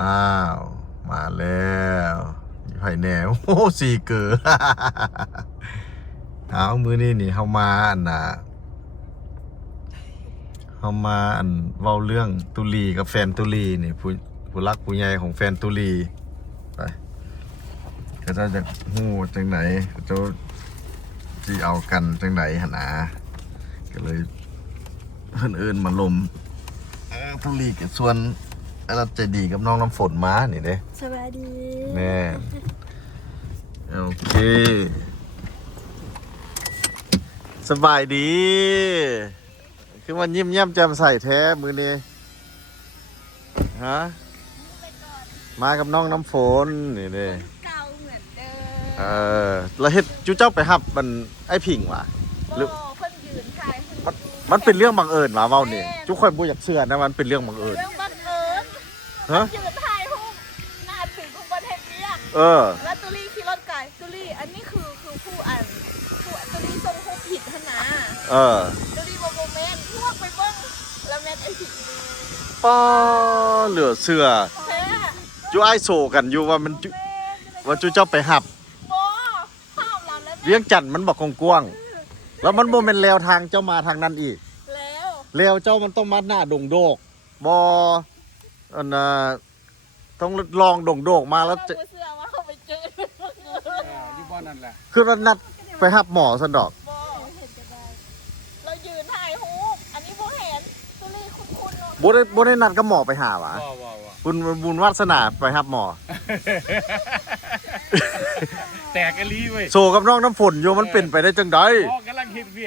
อ้าวมาแล้วไผ่แหนวโอ้สี่เก๋อ เอามือนี่นี่เขามาอันน่ะเขามาอันเว้าเรื่องตุลีกับแฟนตุลีนี่ผู้รักผู้ใหญ่ของแฟนตุลีไปก็จะหู้จังไหนจะจีเอากันจังไหนหนนะก็เลยเอินมาลมตุลีกับส่วนเราใจดีกับน้องน้ำฝนมานี่เด้สวัสดีแม่โอเคสบายดีคือมันยิ้มแย้มแจ่มใสแท้มือนี้ฮะมากับน้องน้ำฝนนี่เด้เก่าเหมือนเดิมแล้วเฮ็ดจูเจ้าไปหับมันไอ้ผิงวะหรือเพิ่นยืนถ่ายมันเป็นเรื่องบังเอิญวะเว้านี่ทุกคนบ่อยากเชื่อนะมันเป็นเรื่องบังเอิญเรื่องบังเอิญฮะยืนถ่ายรูปหน้าถึงทุกประเทศเรียกแล้วตุลี่ขี่รถไก่ตุลี่อันนี้คือผู้ตุลี่ทรงผู้ผิดขนาตุลี่โมเมนต์พวกไปเบิ้งแล้วแมนไอ้ผิดป้าเหลือเชื่อจูไอโซกันอยู่ว่ามันว่าจูเจ้าไปหับเวียงจันทน์มันบอกกว้างๆแล้วมันโมเมนต์แล้วทางเจ้ามาทางนั้นอีกแล้วเจ้ามันต้องมาหน้าดงโดกบออันน่ะต้องลองดงโดกมาแล้วจะคือมันนัดไปหับหมอสันดอกเรายืนถ่ายรูปอันนี้โบเห็นตุลี่คุ้นๆโบได้นัดกับหมอไปหาวะบุญวาสนาไปหับหมอแตกกะลีเว้ยโซกับน้องน้ำฝนโยมันเป็นไปได้จังได๋หมอกำลังเห็ดเวี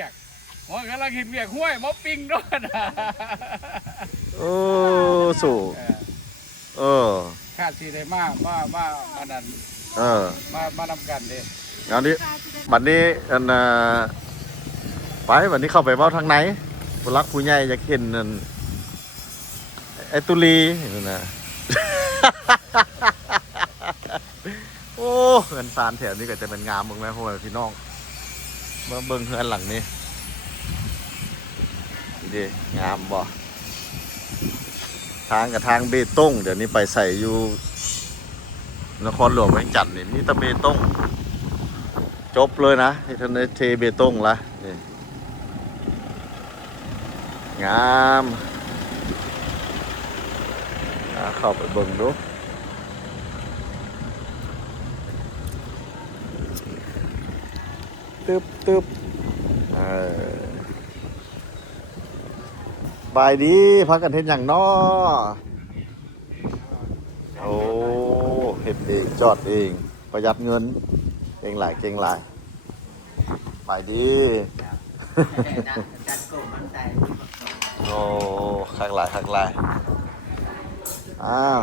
ยกห้วยหมอปิงด้วยนะโอ้สูข้าสีได้มาดันมานำกันเด้งานนี้บัดนี้อันไปบัดนี้เข้าไปเว้าทางไหนผู้รักผู้ใหญ่อยากเห็นนั่นไอ้ตุลีนั่นน่ะ โอ้เงินซานแถวนี้ก็จะเป็นงามมึงแม่พ่อพี่น้องเมื่อเบิ่งเฮือนหลังนี้ดีงามบ่ทางกับทางเบตงเดี๋ยวนี้ไปใส่อยู่นครหลวงเวียงจันทน์นี่มีแต่เบตงจบเลยนะที่ท่านได้เทเบตงละนี่งามเข้าไปเบิ่งดูตึ๊บบายดีพักกันเห็นอย่างน้อโอ้เห็นเองจอดเองประหยัดเงินเก่งหลายบายดีโอ้ข้างหลายอ้าว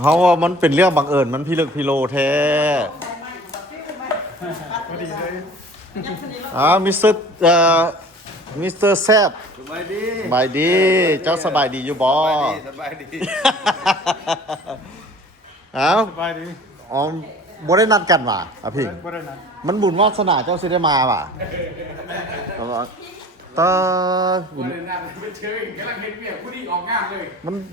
เขาว่ามันเป็นเรื่องบังเอิญมันพี่เลือกพี่โลแท้มิสเตอร์แซบสบายดีเจ้าสบายดีอยู่บ่สบายดีสบายดีอ๋อบ่ได้นัดกันว่ะพี่มันบุญวาสนาเจ้าสิได้มาว่ะตาบุญเป็นเชิงกำลังเห็นเมียผู้ที่ออกงานเลย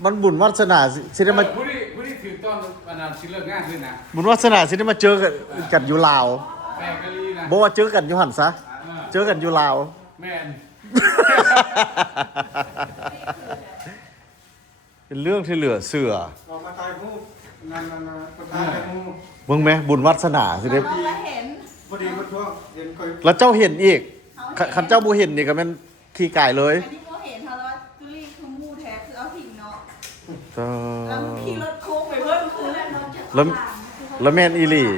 มันบุญวาสนาสิได้มาผู้ที่ถือต้นวันนั้นสิเลิกงานด้วยนะบุญวาสนาสิได้มาเจอกันอยู่ลาวแม่กะลีนะบอกว่าเจอกันอยู่หันซะเจอกันอยู่ลาวแม่นเป็นเรื่องที่เหลือเสือมาถ่ายรูปนั่นมึงไหมบุญวาสนาสิได้พอดีมาทั่วเห็นแล้วเจ้าเห็นอีกคันเจ้าบูเห็นนี่ก็เป็นขี้ไก่เลยอันนี้โมเห็นเขาแล้วตุลี่คือมูแท้คือเอาผิงเนาะแล้วขี่รถโค้งไปเพิ่มคือแล้วแมนอีลี่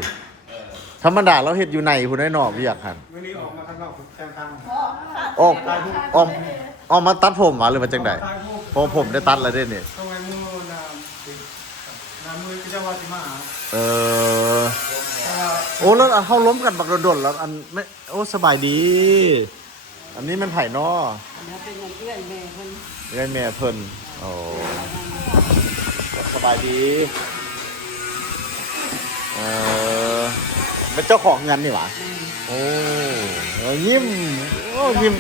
ธรรมดาเราเห็ดอยู่ในคุณได้หนอกอยากหันวันนี้ออกมาข้างนอกแทงทางออกมาตัดผมหรือมาจังใดพอผมได้ตัดแล้วได้เนี่ยทำไมมือมือก็จะว่าสิมาโอ้แล้วเขาล้มกันบักโดนแล้วอันไม่โอ้สบายดีอันนี้มันไผ่นอเป็นเงินเอื้อยแม่เพิ่นโอ้สบายดี เป็นเจ้าของเงินนี่หว่าโอ้ยิ้มโอ้ยิ้ม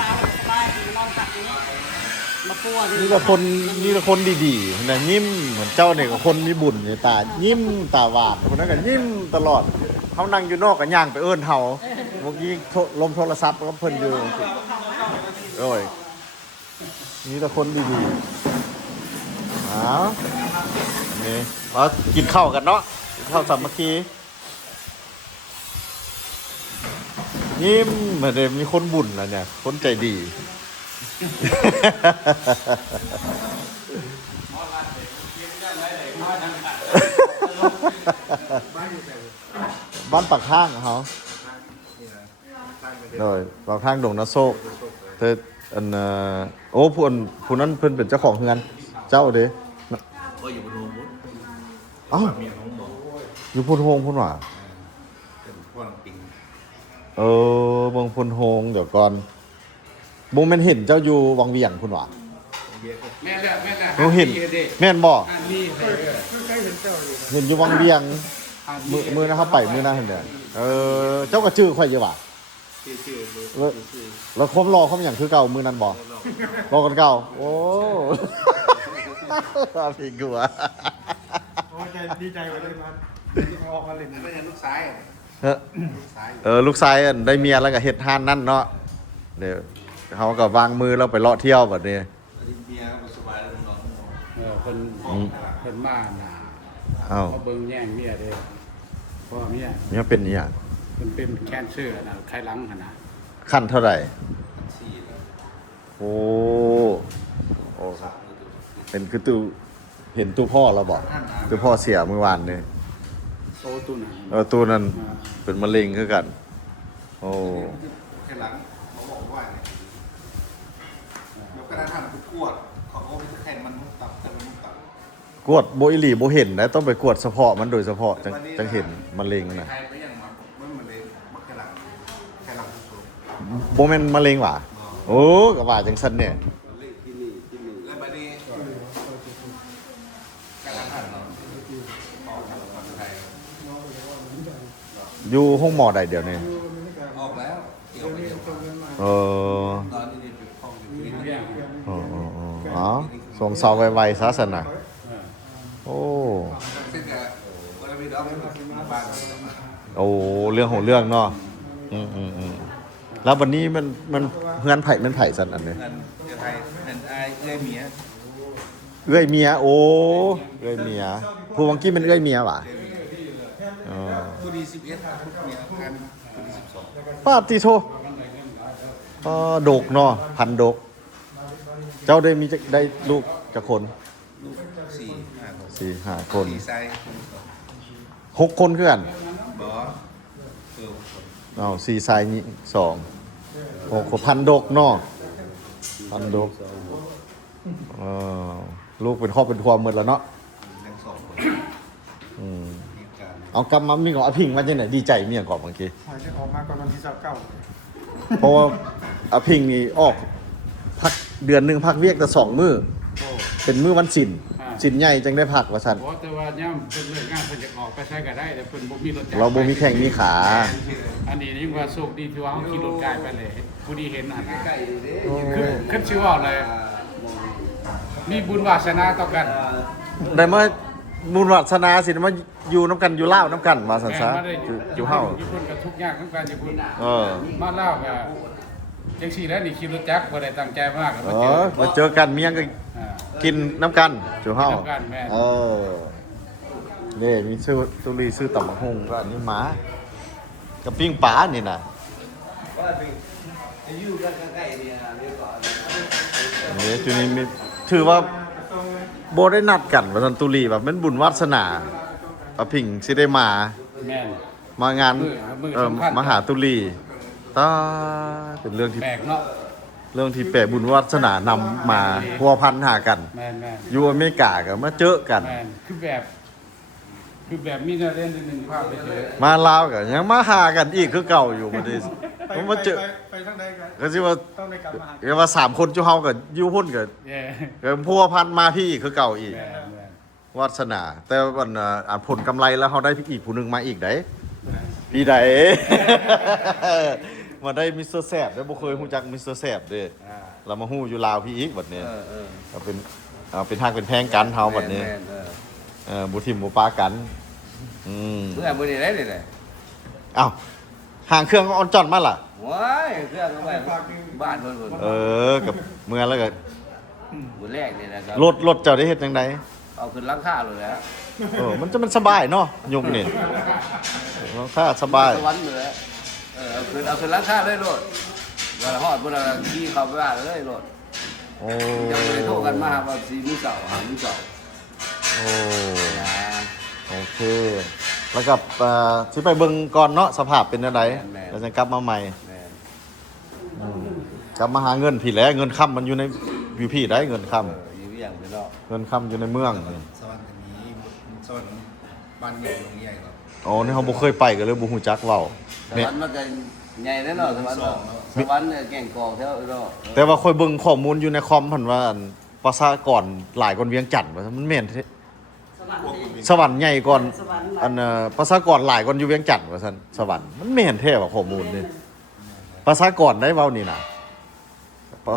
สาวสบายดีนอนตักอย่างนี้มาป้วน นี่ละคนดีๆนะยิ้มเหมือนเจ้าเนี่ยกับคนมีบุญเนี่ยตายิ้มตาหวานคนนั้นก็ยิ้มตลอดเขานั่งอยู่นอกกับย่างไปเอิ้นเฮาเมื่อกี้ลมโทรศัพท์ก็เพิ่นอยู่โอ้ยนี่ละคนดีๆอ้าวนี่มากินข้าวกันเนาะกินข้าวสามัคคียิ้มเหมือนเดิมมีคนบุญแล้วเนี่ยคนใจดี บ้านปากข้างเขาเลยปากข้างดงนาโซกเธออันโอ้ผู้นั้นเพิ่นเป็นเจ้าของเฮือนเจ้าเด้อยู่พุนโฮงพุ่นเอ้าอยู่พุนโฮงพุ่นว่ะเมืองพุนโฮงเดี๋ยวก่อนบงแม่นเห็นเจ้าอยู่วังเวียงพุ่นว่ะ แม่แม่ เราเห็นแม่นบ่ นี่ เห็นอยู่วังเวียงมือนะครับไปมือนะเห็นเด้อเจ้าก็ชื่อข่อยอยู่ว่ะแล้วคมรอคมอย่างคือเก่ามือนั้นบ่รอกันเก่าโอ้พี่กัว ดีใจไปเลยมันออกมาเล่นไม่ใช่ลูกชาย ลูกชายได้เมียแล้วก็เฮ็ดทานนั่นเนาะเดี๋ยวเขาก็วางมือแล้วไปเลาะเที่ยวแบบนี้ เมียก็สบายแล้วน้องคนมาหนา อ้าว มาเบิ่งแย่งเมียเด้เพราะเมีย เนี่ยเป็นเนี่ย มันเป็นแคนเซอร์นะไข้หลังขนาด ขั้นเท่าไหร่โอ้เป็นคือตูเห็นตู้พ่อเราบอกตู้พ่อเสียเมื่อวานเนี่ย โตตุน ตู้นั้นเป็นมะเร็งคือกันโอ้ แค่หลังเขาบอกว่าเนี่ยแล้วก็ได้ทำคือกวดเขาก็ไปแข่งมันมุกตับแต่มันมุกตับ กวดโบอิลีโบเห็นนะต้องไปกวดเฉพาะมันโดยเฉพาะจังเห็นมะเร็งนะ ใครไปยังมันเลยมักแค่หลังทุกคน โบแมนมะเร็งว่ะโอ้กับว่าจังสันเนี่ย แล้วบัดนี้การทำเนาะเขาทำคนไทย อยู่ห้องหมอใดเดี๋ยวนี้ ออกแล้วเกี่ยวไปเดียว เออ ตอนนี้เป็นห้องอยู่ที่นี่ อ๋อส่งเสาไวๆซะสันนะโอ้ ซึ่งกับวันนี้เราเป็นบ้าน โอ้เรื่องของเรื่องเนาะแล้ววันนี้มันเพื่อนไผ่มันไผ่สันอันนี้ เงินจะไทยเงินไอ้เอ้ยเมีย เอื้อยเมียโอ้เอื้อยเมียผู้วังกี้เป็นเอื้อยเมียว่ะ ผู้ดี11เมียกันผู้ดี12 ป้าติโทดกเนาะพันดก เจ้าได้ลูกจากคน ลูก4-5 ค4-5 คนน ดีไซน์ 6 คนคือกัน บออ้าว4 ชายนี่2 6พันดกเนาะพันดกลูกเป็นครอบเป็นครัวหมดแล้วเนาะ ทั้งสองคนมีการ เอากำมามีของอภิงมาจังไหนดีใจเมียก่อนเมื่อกี้ จะออกมาก่อนวันที่29 เพราะว่าอภิงนี่ออกพักเดือนหนึงพักเวียกแต่2 มื้อเป็นมื้อวันศิลใหญ่จังได้พักว่าซั่น เพราะแต่ว่าย่ำเพิ่นเลิกงานเพิ่นจะออกไปใช้ก็ได้แต่เพิ่นบ่มีรถจักร เราบ่มีแข้งมีขา อันนี้ยิ่งว่าโชคดีที่ว่าเฮาขี่รถกายไปเลยผู้ดีเห็นหันคือขึ้นชื่อว่าอะไรมีบุญวาสนาต่อกัน ได้มาบุญวาสนาสิมาอยู่น้ำกันอยู่ลาวน้ำกันว่าซั่นซะ แม่มาได้ อยู่เฮา อยู่พุ่นก็ทุกข์ยากทั้งการอยู่พุ่น มาเล่าก็จังซี่แล้วนี่ขี่รถจักรบ่ได้ตั้งใจมากก็มาเจอ มาเจอกันเมียงก็ อ่า กินน้ำกันอยู่เฮา กินน้ำกันแม่ นี่มีชื่อตุลีชื่อตำบักหุ่งก็อันนี้หมากับปิ้งปลานี่น่ะนี่จุนี้มีถือว่าโบได้นัดกันว่าซันตุลีแบบเป็นบุญวาสนาปะพิงสิได้มา แม่น มางาน มื้อสำคัญ มหาตุลีตาเป็นเรื่องที่ แปลกเนาะ เรื่องที่แปลกบุญวาสนานำมาพัวพันหากัน แม่น อยู่อเมริกาก็มาเจอกัน แม่นคือแบบมีแนวเล่นนึงภาพไปเจอ มาลาวกันยังมาหากันอีกคือเก่าอยู่บัดนี้ผมมาเจอ ไปทางใดกัน ก็สิว่า ต้องได้กลับมาหา ก็ว่า3 คนจุเฮาก็อยู่พุ่นก็ แย่ ก็พัวพันมาพี่คือเก่าอีก แม่น วาสนา แต่วันผลกำไรแล้วเฮาได้อีกผู้หนึงมาอีกได้ ปีใด มาได้มิสเตอร์แซบได้บ่เคยฮู้จักมิสเตอร์แซบเด้เรามาฮู้อยู่ลาวพี่อีกบัดนี้เอาเป็นฮักเป็นแพงกันเฮาบัดนี้บ่ทิ่มบ่ปากันเพื่อนบ่ได้ได้เลย อ้าวห่างเครื่องออนจอนมาล่ะ ว้ายเครื่องเอาไว้บ้านเพิ่น กับเมื่อแล้วก็ มื้อแรกนี่แหละครับ รถเจ้าได้เฮ็ดจังได เอาขึ้นหลังคาเลยแหล้ว มันสบายเนาะยุงนี่ถ้าสบาย สวรรค์เลยเอาขึ้นหลังคาเลยโลดว่าฮอดบ่ได้ขี่เข้าไปบ้านเลยโลด โอ้ ยังบ่ได้โทรกันมาว่าสิมื้อเช้าหามื้อเช้า โอ้โอเค แล้วกับสิไปเบิ่งก่อนเนาะสภาพเป็นจังไดแล้วจะกลับมาใหม่ แม่น กลับมาหาเงินพี่แหล้วเงินค่ำมันอยู่ในอยู่พี่ได้เงินค่ อยู่เวียงไปเนาะ ำเงินค่ำอยู่ในเมือง สวรรค์อันนี้สวรรค์บ้านใหญ่โรงใหญ่ครับ อ๋อนี่เขาบ่เคยไปก็เลยบ่ฮู้จักเว้า สวรรค์มันก็ใหญ่แน่นอนสวรรค์เนี่ยแก่งกองแถวเนาะ แต่ว่าค่อยเบิ่งข้อมูลอยู่ในคอมเพิ่นว่าอันประชากรหลายกว่าเวียงจันทน์ว่ามันแม่นแท้สวรรค์ใหญ่ก่อนอันประชากรหลายกว่าอยู่เวียงจันทน์ว่าซั่นสวรรค์มันแม่นแท้ว่าข้อมูลนี่ประชากรได้เว้านี่น่ะประ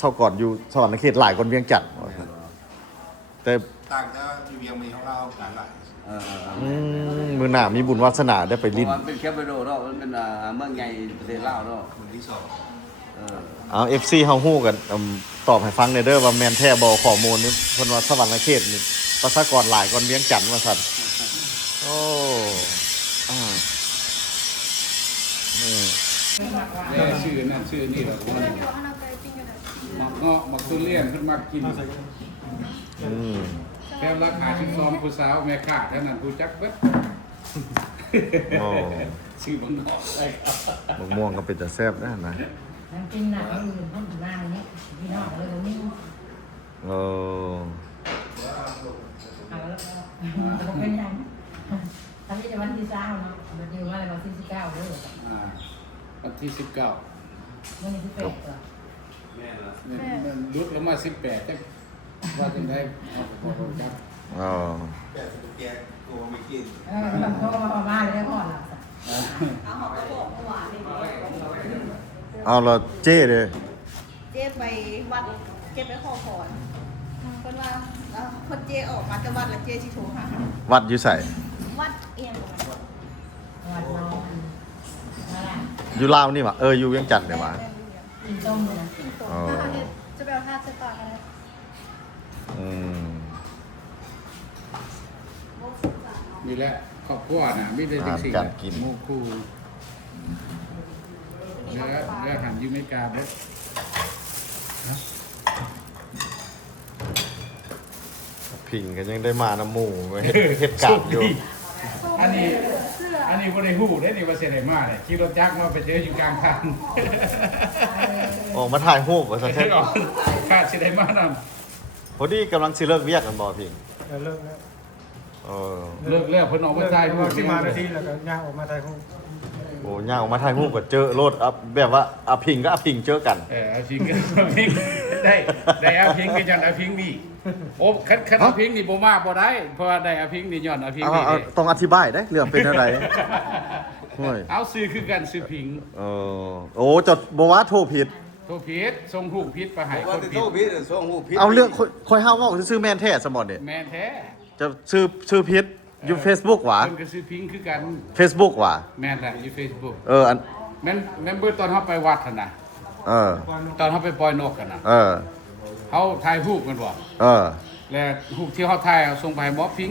ชากรอยู่สวรรค์เขตหลายกว่าเวียงจันทน์ว่าซั่นแต่ ต่างจากที่เวียงมีของเรากันหลาย มื้อหน้ามีบุญวาสนาได้ไปลิ้น มันเป็นแคปโดเนาะมันเป็นเมืองใหญ่ประเทศลาวเนาะ คนที่สอง เอา FC เฮาฮู้กันตอบให้ฟังหน่อยเด้อว่าแม่นแท้บ่ข้อมูลนี่เพิ่นว่าสวรรค์เขตนี่ประชากรหลายกว่าเวียงจันทน์ว่าซั่นโอ้ชื่อนั่นชื่อนี่แหละมันมักเงาะมักทุเรียนเพิ่นมักกินแค่ราคา12ผู้สาวแม่ค้าเท่านั้นผู้จักเบิด โอ้ ชื่อบ่เงาะได้ครับ มะม่วงก็เป็นแต่แซ่บนะนะ น้ำกินหนักอื่นต้องถึงหน้านี้พี่น้องเลยตรงนี้ โอ้ เอาแล้วก็เป็นยังตอนนี้จะวันที่เช้าเนาะเดี๋ยวว่าอะไรวันที่19เลย วันที่19 วันที่18เหรอ มันลุดลงมา18จังว่าจังได๋เอาไปบอกจัก อ๋อ แต่ตุ๊กแกโกงไม่กิน แบบโทรมาบ้านเลยได้ก่อนล่ะ เอาหอมกระบอกเมื่อวานนี่ เอาละเจ้เลย เจ๊ไปวัดเจ๊ไปขอพรเพิ่นว่าคนเจ๊ออกมาจากวัดแล้วเจ๊สิโทรหา วัดอยู่ใส่ วัดเอียงบ่ วันน้องมาละ อยู่ลาวนี่หว่าอยู่เวียงจันทน์เนี่ยหว่า กินต้มเลยนะ อ๋อ จะไปเอาท่าเสื้อผ้ากันเลย อืม นี่แหละครอบครัวน่ะมีแต่จังซี่หมู่คู่แล้วหันอยู่อเมริกาเด้อ พิงกันยังได้มาน้ำหมูไว้เฮ็ดการอยู่ อันนี้บ่ได้ฮู้ได้นี่ว่าสิได้มาเนี่ยขี่รถจักรมาไปเจออยู่กลางทาง ออกมาถ่ายรูปว่าซั่นแท้ คาดสิได้มานำ พอดีกำลังสิเลิกเวียกกันบ่พิง เลิกแล้ว เลิกแล้วเพิ่นออกมาถ่ายรูป ที่มานาทีแล้วก็ย่างออกมาถ่ายรูป โอ้ย่างออกมาถ่ายรูปก็เจอโลดแบบว่าอาพิงกับอาพิงเจอกัน อาพิงก็อาพิงได้อาพิงก็ย้อนอาพิงนี่โอ้คันอาพิงนี่บ่มาบ่ได้เพราะว่าได้อาพิงนี่ย้อนอาพิงนี่ ต้องอธิบายได้เรื่องเป็นอะไรโอ้ย เอาซื้อคือกันซื้อพิง โอ้จดบ่ว่าโทรผิด โทรผิดส่งรูปผิดไปให้คนผิ โท ด ษพี่ส่งหูพี่ เอาเรื่องค่อยเฮาเว้าซื้อแม่นแท้สมอดเนี่ย แม่นแท้ จะซื้อผิดอยู่ Facebook หว่า เพิ่นก็ซื้อพิงคือกัน Facebook หว่า แม่นแหละอยู่ Facebook อัน แม่นเบิดตอนเฮาไปวัดหั่นน่ะ ตอนเฮาไปปล่อยนกกันน่ะเฮาถ่ายรูปกันบ่แล้วรูปที่เฮาถ่ายเอาส่งไปให้หมอพิง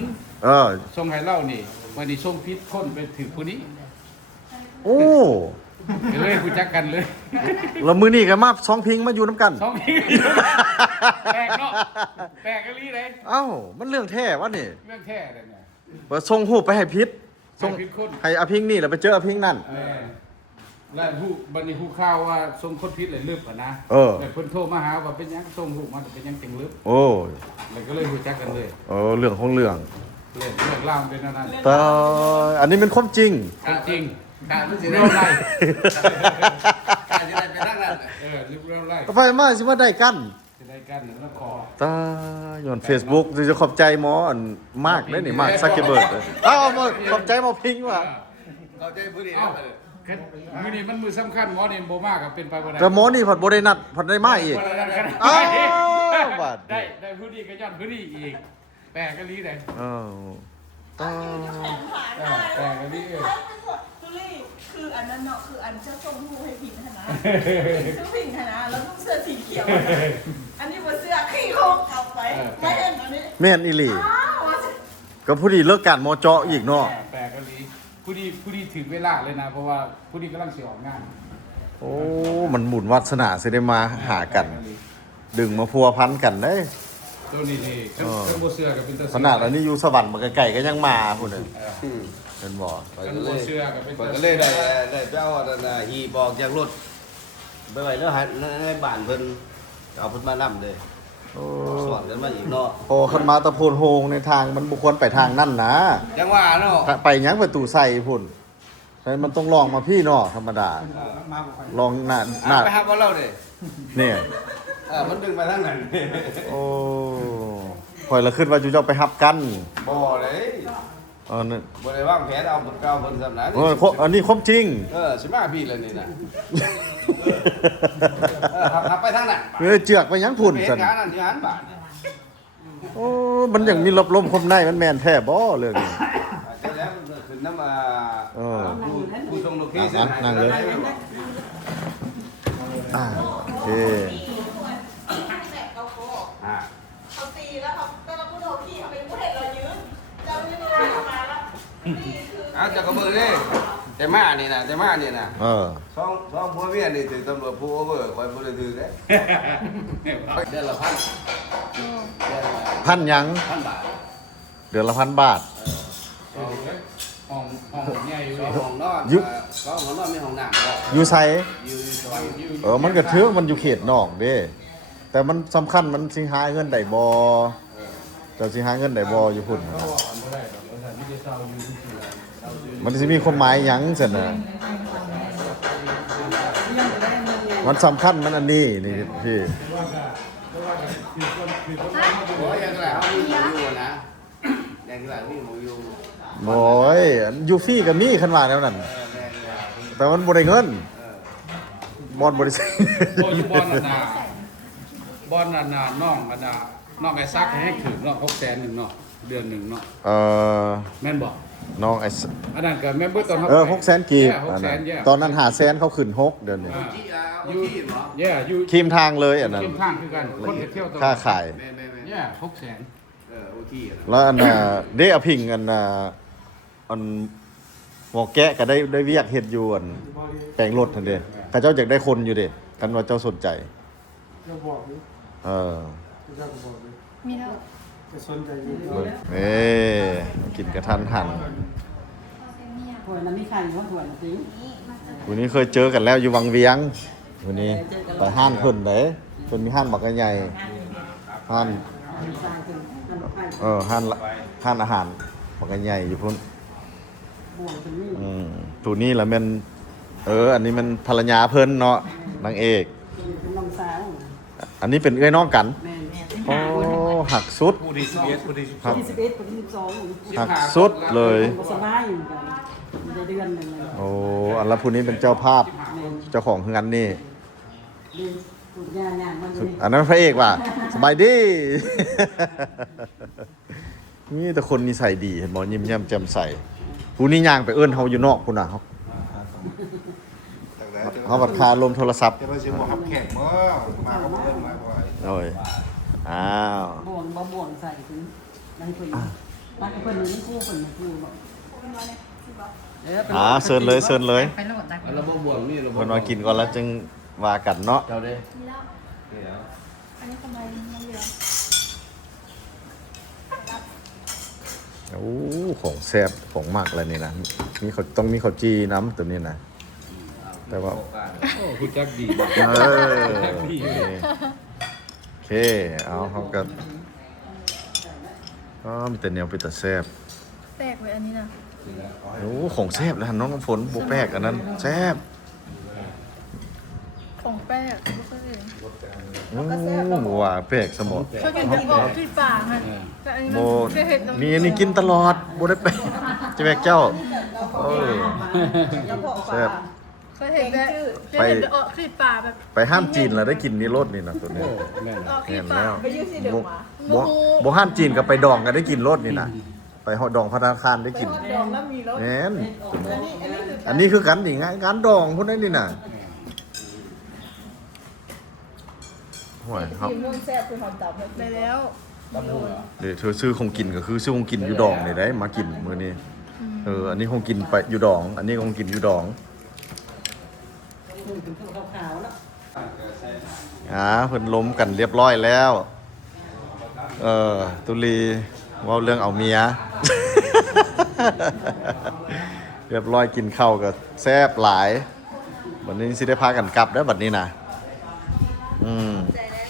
ส่งให้เรานี่วันนี้ส่งผิดคนไปถึงผู้นี้ โอ้ ก็เลยรู้จักกันเลย แล้วมื้อนี้ก็มาสองพิงมาอยู่นํกัน สองพิงแปลกเนาะแปลกอีหลีเลย เอ้ามันเรื่องแท้วะนี่ เรื่องแท้เลยเนี่ย บ่ส่งรูปไปให้พิษส่ง ให้ผิดคน ให้อภิงนี่แล้วไปเจออภิงนั่น แล้วผู้บัดนี้ผู้ข่าวว่าส่งคนผิดเลยลึกอ่ะนะแต่เพิ่นโทรมาหาว่าเป็นหยังส่งรูปมาเป็นหยังจังลึก โอ้ เลยก็เลยรู้จักกันเลย เรื่องของเรื่อง เรื่องราวเป็นอันนั้น แต่อันนี้เป็นความจริง จริง การมันสิ เรื่ ได้ องไร การสิได้เป็นนักนั่น เรื่องไร ไปมาสิมาได้กัน จะได้กันแล้วขอ ตาย้อน Facebook จะขอบใจหมออันมากเลยนี่มากซักเกอร์เบิร์ดเอามาขอบใจหมอพิงว่ะ เข้าใจผู้ดี เอ้า นะ มื้อนี้มันมื้อสำคัญหมอนี่บ่มาก็เป็นไปบ่ได้ แต่หมอนี่ผัดบ่ได้นัดผัดได้มาอีก บ่ได้กัน อ้าวบาด ได้ผู้ดีก็ย้อนผู้ดีอีกแปลกก็ลีได้ เออต้อง แปลกก็ลี ตุลี่คืออันนั้นเนาะคืออันจะส่งหูให้ผิดนะคือผิดนะแล้วต้องเสื้อสีเขียวอันนี้บนเสื้อขี้โคกกลับไปไม่เห็นอันนี้ แม่นอีหลี อ้าว ก็ผู้ดีเลิกการมอเจาะอีกเนาะ แปลกก็ลีผู้ดีถึงเวลาเลยนะเพราะว่าผู้ดีกำลังสิออกงาน โอ้มันหมุนวาสนาสิได้มาหากัน ดึงมาพัวพันกันได้ ตัวนี้นี่เครื่องบ่เสื้อก็เป็นตัว ขนาดอันนี้อยู่สวรรค์มาไกลๆก็ยังมาพุ่นน่ะเป็นบ่ เครื่องบ่เสื้อก็เป็น เปิดก็เลยได้ไปเอาอันน่ะหีบออกจากรถไปไว้แล้วให้บ้านเพิ่นเอาเพิ่นมานำเลย โอ้ สอนกันมาอีกเนาะ โอ้คันมาตะโพนโฮงในทางมันบ่ควรไปทางนั่นนะ จังว่าเนาะ ไปหยังประตูใส่พุ่นฉะนั้นมันต้องลองมาพี่เนาะธรรมดา ลองหน้า ไปหาบ่เราเด้ เนี่ย มันดึงไปทางนั้น โอ้คอยละขึ้นว่าจูเจ้าไปฮับกัน บ่เลย นั่น บ่ได้วางแผนเอาเก่าเพิ่นสำนัก โอ้ยอันนี้ความจริง สิมาพี่แล้วนี่น่ะขับไปทางนั้น เจือกไปหยังพุ่น เห สัน ตุการณ์นั้นที่หันบาท โอ้มันอย่างมีลมคมในมันแมนแท้บ่เรื่องนี้ แต่แล้วขึ้นน้ำผู้ทรงโลเคชั่น นั่งเลย โอเค แบบเขาโกเขาตีแล้วเขาแต่เราพูดโอขี้เขาเป็นผู้เห็นเรายืนเราไม่ได้มาแล้วนี่คือ เอาจากกระเบื้องนี่แต่มานี่นะแต่มานี่นะ สองผัวเมียนี่ถือตำรวจผู้โอเวอร์คอยบ่ได้ถือเด้เดือนละพัน พันหยัง 1,000 บาท เดือนละ1,000 บาท ห้องใหญ่อยู่ สองห้องนอนสองห้องนอนมีห้องน้ำบ่ อยู่ไส อยู่ซอย มันก็ถือมันอยู่เขตนอกเด้ แต่มันสำคัญมันสิหาเงินได้บ่เจ้าสิหาเงินได้บ่อยู่พุ่นมันสิมีความหมายหยังซั่นน่ะมันสำคัญมันอันนี้นี่พี่ โอ้ยอย่างไรเขามีหมูอยู่นะอย่างไรมีหมูอยู่ โอ้ยอยู่ฟรีก็มีคันว่าแนวนั้น แต่มันบ่ได้เงินบ่บ่ได้ใช้ บอนนาน้องอันน่ะน้องไอ้ซักให้ถึงเนาะ600,000นึงเนาะเดือนนึงเนาะแม่นบ่ น้องไอ้ อันนั้นก็แม่นเบิดตอน600,000กีบ 600,000 ตอนนั้น500,000เขาขึ้น6เดือนนี้ ที่เอาที่เหรอ อยู่ คีมทางเลยอันนั้น เข้มข้างคือกันคนเที่ยวตลอด ค่าขาย แม่600,000 โอที่ แล้วอันเดอพิงอันอันหมอแกะก็ได้เวียกเฮ็ดอยู่อันแปลงรถนั่นเด้เขาเจ้าอยากได้คนอยู่เด้กันว่าเจ้าสนใจ จะบอกดิ เออ จะบอกดิ มีแล้ว จะสนใจอยู่ กินกระทันหัน ถวยนั้นมีใครอยู่ว่าถวยนะจริง วันนี้เคยเจอกันแล้วอยู่วังเวียงวันนี้ไปห้านเพิ่นเด้เพิ่นมีห้านบักใหญ่ห้าน สร้างขึ้นนั่นใคร ห้านอาหารบักใหญ่อยู่พุ่น บ่วงเป็นนี่ ตัวนี้ละแม่นอันนี้มันภรรยาเพิ่นเนาะนางเอก เป็นน้องสาว อันนี้เป็นเอ้ยน้องกัน แม่ โอ้หักสุด ผู้ที่11ผู้ที่ หัก 21กับ22 หักสุดเลย บ่สบายอยู่กันได้เดือนนึงเลย โอ้อันละผู้นี้เป็นเจ้าภาพ แม่ เจ้าของเฮือนนี่ ดีสุดย่างมันอยู่นี่ อันนั้นพระเอกว่ะสบายดี นี่แต่คนนิสัยดีเห็นบ่ยิ้มแย้มแจ่มใสผู้นี้ย่างไปเอิ้นเฮาอยู่นอกพุ่นน่ะเฮาบัดคาลมโทรศัพท์ จะไปซื้อหมวกขับแขกเมื่อมาก็เพิ่มมาบ่อย โอ้ยอ้าว บ่วงบ่วงใส่ถึงมันเพิ่นมันเพิ่นนี่คู่เพิ่นคู่บ่เชิญเลยเชิญเลย ไปแล้วตัก ระบบบ่วงนี่ระบบ เพิ่นว่ากินก่อนแล้วจึงว่ากันเนาะ เจ้าเด้ มีแล้วอันนี้ทำไมมันเหลือง โอ้ของแซ่บของมากเลยนี่นะมีเขาต้องมีข้าวจีน้ำตัวนี้นะแต่ว่า โอ้คุณจักดี โอเคเอาเขาก็มีแต่แนวเป็นแต่แซ่บ แปลกเลยอันนี้นะ โอ้ของแซ่บแล้วน้องน้ำฝนบุแปลกอันนั้นแซ่บ ของแปลกไม่เคยเห็น โอ้ว่าแปลกสมอง เคยกินแต่บอกที่ป่าฮะแต่อันนี้ โบ มันเคยเห็นตรง นี่อันนี้กินตลอดโบได้แปลกจะแบกเจ้าโอ้ แล้วพอ แซ่บ เคยเห็นแบบเคยเห็นออกคลิปป่าแบบ ไปห้ามจีนแล้วได้กินนี่รสนี่นะตัวนี้ แม่น ออกคลิ เห็ ป น ป่า แล้ว ไปยืดสีเหลืองมา บ่ห้ามจีนกับไปดองกันได้กินรสนี่นะไปหอดองพระธนาคารได้ ไป กิน ฮอดดองแล้วมีรถ แม่น อันนี้คือ อันนี้คือกันนี่ไงงานดองพวกนั้นนี่น่ะห่วยครับ ทีมนุ่นแซ่บคือหอมตับไปแล้ว ตำหูเหรอ เดี๋ยวเธอซื้อคงกินก็คือซื้อคงกินอยู่ดองนี่ได้มากินมื้อนี้อันนี้คงกินไปอยู่ดอง อันนี้คงกินอยู่ดองเพิ่นล้มกันเรียบร้อยแล้วตุลีเว้าเรื่องเอาเมีย เรียบร้อยกินข้าวก็แซ่บหลายบัดนี้สิได้พากันกลับได้อบัดนี้นะ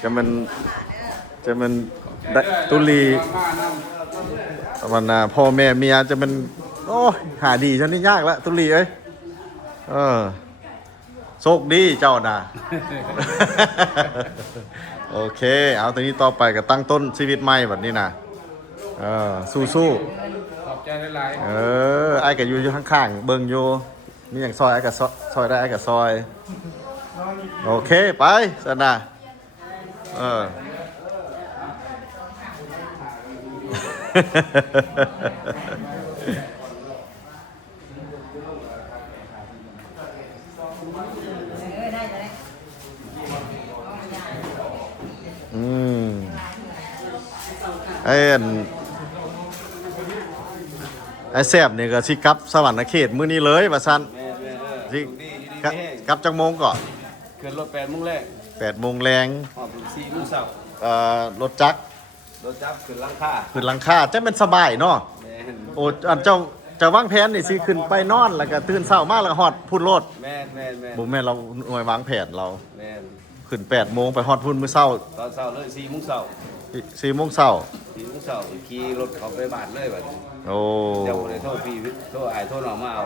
จะมันได้ตุลี มาน้ำ มันพ่อแม่เมียจะเป็นโอ้ยหาดีฉันนี่ยากละตุลีเอ้ยโชคดีเจ้าน่ะ โอเคเอาตอนนี้ต่อไปก็ตั้งต้นชีวิตใหม่แบบนี้นะสู้ ขอบใจหลาย ๆไอ้กับอยู่ข้างๆเบิ่งอยู่นี่อย่างซอยไอ้กับซอยได้ไอ้กับซอยโอเคไปสนะได้เลย ไอ้แซ่บนี่ก็สิกลับสวรรค์เขตมื้อนี้เลยว่าซั่น แม่แม่ สิ ดีดี กลับ แห้ง กลับจักโมงก่อน ขึ้นรถ8 โมงแรก 8 โมงแรง ออกถึง4 โมงเช้าร ถจักร รถจับขึ้นหลังคา ขึ้นหลังคาจะเป็นสบายเนาะ แม่น โอ้อันเจ้าวางแผนนี่สิขึ้นไปนอนแล้วก็ตื่นเช้ามาแล้วก็ฮอดพุ่นโลด แม่นแม่นแม่น บ่แม่นเราหน่วยวางแผนเรา แม่น ขึ้น8 โมงไปฮอดพุ่นมื้อเช้า ตอนเช้าเลย4 โมงเช้า 4 โมงเช้า 4 โมงเช้าขี่รถเข้าไปบ้านเลยบัดนี้ โอ้ เดี๋ยวบ่ได้โทรพี่โทรอ้ายโทรน้องมาเอา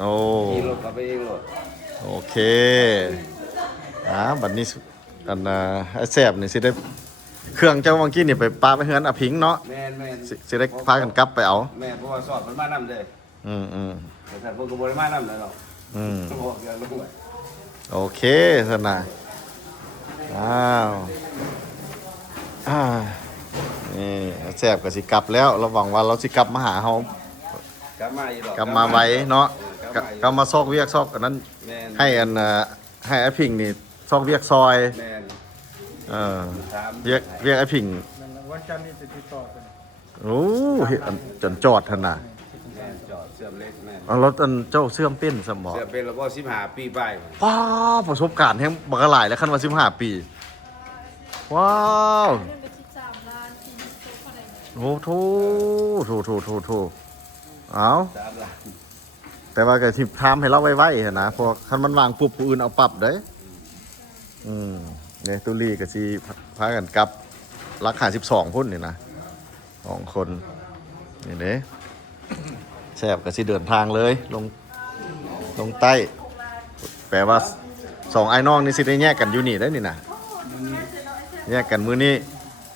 โอ้ ขี่รถเข้าไปเองรถ โอเคบัดนี้อันไอ้แซ่บนี่สิได้เครื่องเจ้าวังกี้นี่ไปปาไปเฮือนอภิงเนาะ แม่นแม่น สิได้พากันกลับไปเอา แม่เพราะว่าสอบมันมานำเด้ อืม แต่ถ้าเพิ่นก็บ่ได้มานำแล้วเนาะ บอกอย่าลงไป โอเคสนะอ้าวนี่แซ่บก็สิกลับแล้วเราหวังว่าเราสิกลับมาหาเฮาก ลับมาอีกดอก กลับมาไว้เนาะกลับมาซอกเวียกซอกอันนั้น แม่น ให้ให้ไอ้พิงนี่ซอกเวียกซอย แม่น ถาม เวียกไอ้พิง วันจันทร์นี่จะติดต่อกัน โอ้เฮ็ดอันจนจอดท่านน่ะ แม่นจอดเสื่อมเล็กแม่น เอารถอันเจ้าเสื่อมเป็นสมอง เสื่อมเป็นแล้วก็15 ปีไป ว้าวประสบการณ์แห่งบักหลายแล้วคันว่า15 ปี ว้าว เงินไป13 ล้านทีมโตเท่าไหร่ โอ้โถเอา 3 ล้าน แต่ว่าก็ที่ทำให้เราไว้ๆหั่นนะเพราะคันมันวางปุ๊บผู้อื่นเอาปรับเด้เนี่ยตุลีก็สิพากันกลับราคา12พุ่นนี่นะ2คนนี่เด้แซ่บก็สิเดินทางเลยลงใต้ แปลว่า2ไอ้น้องนี่สิได้แยกกันอยู่นี่ได้นี่นะแยกกันมื้อนี้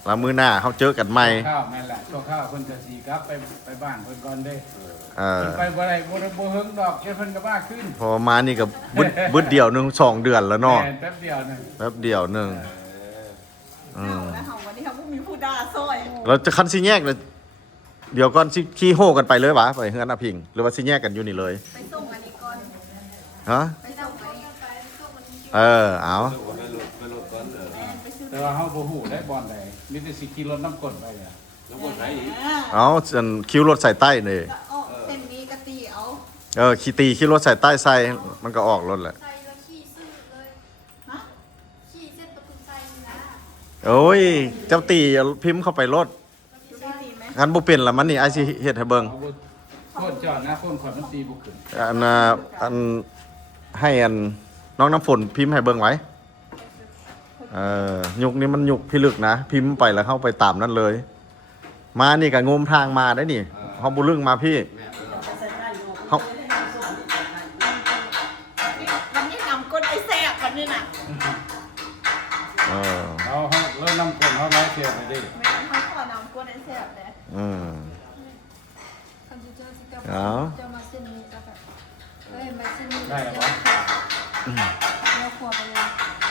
แล้วมื้อหน้าเขาเจอกันใหม่ ข้าวแม่นแหละช่วงข้าวเพิ่นจะสีครับไปบ้านเพิ่นก่อนเด้ เออ เพิ่นไปบ่ได้บ่เฮิงดอกเดี๋ยวเพิ่นก็บ้าขึ้น พอมานี่ก็บึดเดียวหนึง2 เดือนแล้วเนาะ แม่นแป๊บเดียวนึง แป๊บเดียวหนึง แล้วเฮาวันนี้เฮาบ่มีผู้ด่าซอย เราจะคันสิแยกเลยเดี๋ยวก่อนสิขี้โหกันไปเลยวะไปเฮือนอาพิงหรือว่าสิแยกกันอยู่นี่เลย ไปส่งอันนี้ก่อน ฮะ ไปส่งไปส่งมัน เอา แต่ว่าเฮาบ่ฮู้ได้บ่อนใดมีแต่สิขี่รถน้ำกลไปอ่ะ แล้วคนไหนอีก เอาอันคิ้วรถใส่ใต้นี่ เส้นนี้กะตีเอา คิ้วรถใส่ใต้ใส่มันก็ออกรถแหละ ใส่แล้วขี่ซื่อเลยขี่เส้นตะกุนใส่นะ โอ้ยเจ้าตีอย่าพิมพ์เข้าไปรถ ดูได้ตีไหม งั้นบ่เป็นละมันนี่ไอ้สิเฮ็ดให้เบิ่ง เอาบ่คนจอดนะคนขอดมันตีบ่ขึ้น อันให้อันน้องน้ำฝนพิมพ์ให้เบิ่งไว้ยุคนี้มันยุคพิลึกนะ พิมพ์ไปแล้วเข้าไปตามนั่นเลย มานี่ก็งมทางมาได้นี่เฮาบ่ลึงมาพี่เฮา วันนี้นำก้นไอ้แซ่บวันนี้น่ะ เอาเริ่มน้ำกลเฮาไว้เที่ยวไปดิ แม่เขาขอนำก้นไอ้แซ่บเลย อืม คันจะเจอสิกับ เอา จะมาเส้นนี้แล้วแบบเฮ้ยมาเส้นนี้ ได้เหรอวะ แล้วขวบไปเลย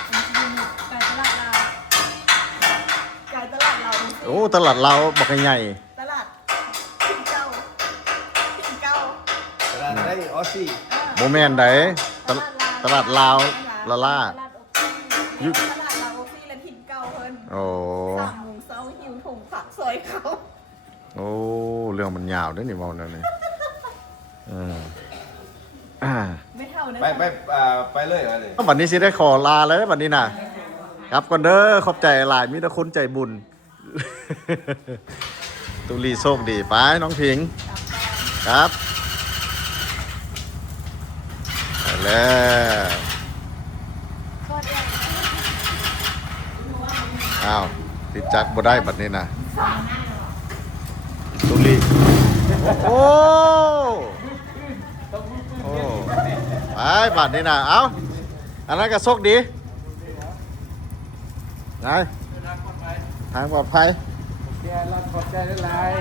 เป็นที่นี่ไก่ตลาดลาว ไก่ตลาดเรา โอ้ตลาดเราบอกใหญ่ ตลาดพิงเก้าพิงเก้า กระดาษได้ออสซี่ โมเมนต์ใดตลาดลาวละล่า ตลาดโอฟี่ตลาดลาวโอฟี่และพิงเก้าเพิ่น โอ้ 3 โมงเช้าหิวถุงผักซอยเขา โอ้เรื่องมันยาวเด้วยนี่เมาเนี่ยนี่อ่า ไม่เท่านะ ไปเลยเหรอเนี่ย วันนี้สิได้ขอลาแล้ววันนี้นะครับก่อนเด้อขอบใจหลายมีแต่คนใจบุญ ตุลีโชคดีไปน้องพิงครับไปแล้วอ้าวติดจักรบ่ได้บัดนี้นะตุลีโอ้โอ้ไปบัดนี้นะเอ้าอันนั้นก็โชคดีไงทางปลอดภัย แกรับขอบใจหลาย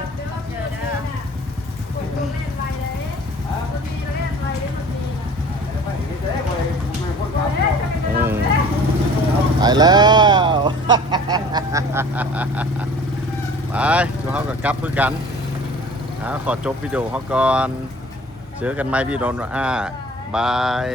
ไปแล้ว ไปดูเขากับกลับเพื่อกันขอจบวิดีโอเขาก่อนเจอกันไหมพี่โดนบาย